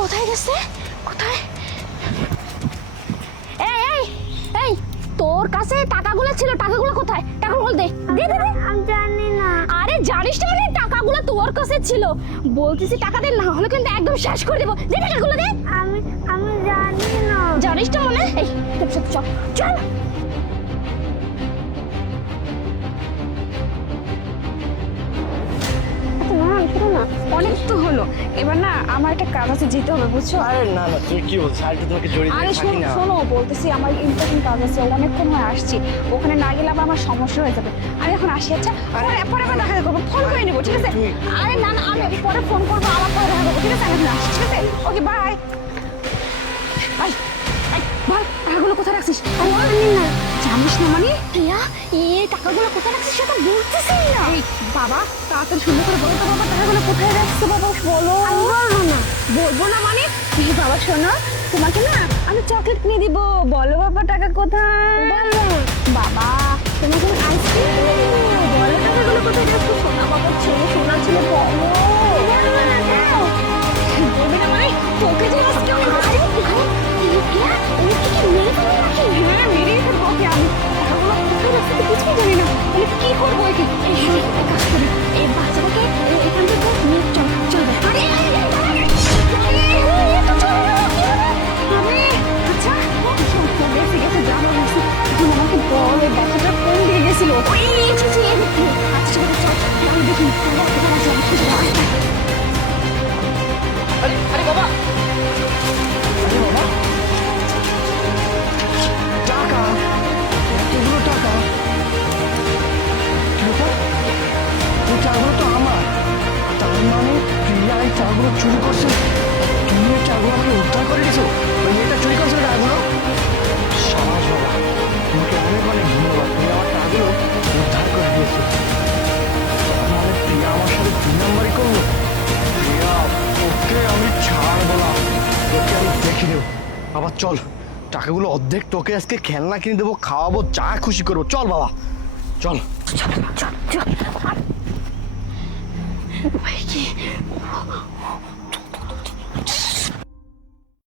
কোথায় গেছে? কোথায়? এই এই এই, তোর কাছে টাকাগুলো ছিল, টাকাগুলো কোথায়? টাকাগুলো দে দে দে দে। আমি জানি না। আরে জানিস না মানে টাকাগুলো তোর কাছে ছিল, বলতেছি টাকা দে, না হলে কিন্তু একদম শেষ করে দেবো। দে টাকাগুলো দে। আমি আমি জানি না। জানিস না মনে? এই চল চল চল। অনেক তো হলো, এবার না আমার একটা কাজ আছে, যেতে হবে বুঝছো? আরে না না, তুই কি বলছিস? আর তোমাকে জড়িয়ে আরে থাকি না। শোনো, বলতেছি আমার ইম্পর্টেন্ট কাজ আছে, অনেকক্ষণ হয়ে আসছি, ওখানে না গেলে আবার আমার সমস্যা হয়ে যাবে। আমি এখন আসি, আচ্ছা? পরে পরে আবার দেখা করবো, ফোন করে নেবো, ঠিক আছে? আরে না না, আমি পরে ফোন করবো, আবার পরে দেখা করবো, ঠিক আছে? আমি এখন আসছি, ঠিক আছে? Okay bye. আই আই, বল টাকাগুলো কোথায় রাখছিস? আমি জানি না। জানিস না মানে? প্রিয়া, এই টাকাগুলো কোথায় রাখছিস সেটা বলতেছিস না। এই বাবা, তাড়াতাড়ি সুন্দর করে বলো তো বাবা, টাকাগুলো কোথায় রাখছো বাবা, বলো। আমি বলবো না। বলবো না মানে? এই বাবা শোনো, তোমাকে না আমি চকলেট কিনে দিব, বলো বাবা টাকা কোথায়? বলবো না। বাবা তোমাকে আমি আইসক্রিম কিনে দিব, বলো টাকাগুলো কোথায় রাখছো? সোনা বাবা ছেলে, সোনা ছেলে, বলো। বলবো না, দাও। বলবি না মানে? তোকে যে আজকে আমি মারি। প্রিয়া, তুমি কি মেরে ফেলবে নাকি? হ্যাঁ, মেরেই ফেলবো ওকে আমি। টাকাগুলো কোথায় রাখছি তো কিছুই জানি না, তাহলে কি করবো একে? এই শোনো, এক কাজ করি, এই বাচ্চাটাকে এখান থেকে নিয়ে চল চল। আরে তো চলে গেল, কি হবে? আরে আচ্ছা, সব ফোন গেছে গেছে, জানো গেছে, এখন আমাকে বল এই বাচ্চাটা ফোন দিয়ে গেছিল। ওই এসেছি, আচ্ছা চল চল, আমি দেখি কোথায় আছে, আমি খুঁজে পাই। আরে আরে বাবা, আরে বাবা, টাকা, এতগুলো টাকা, কি ব্যাপার? এই চাগুলো তো আমার, তার মানে প্রিয়া এই চাগুলো চুরি করছে। তুমি এই চাগুলো আমাকে উদ্ধার করে দিয়েছো, ওই মেয়েটা চুরি করছে টাকাগুলো। সাবাস বাবা, তোমাকে অনেক অনেক ধন্যবাদ, তুমি আমার টাকাগুলো উদ্ধার করে দিয়েছো। তাহলে প্রিয়া আমার সাথে 2 নম্বরই করলো। প্রিয়া, ওকে আমি ছাড়বো না, ওকে আমি দেখে নেবো। বাবা চল, টাকাগুলো অর্ধেক তোকে আজকে খেলনা কিনে দেবো, খাওয়াবো, যা খুশি করবো। চল বাবা চল। চল চল চল। ভাই কি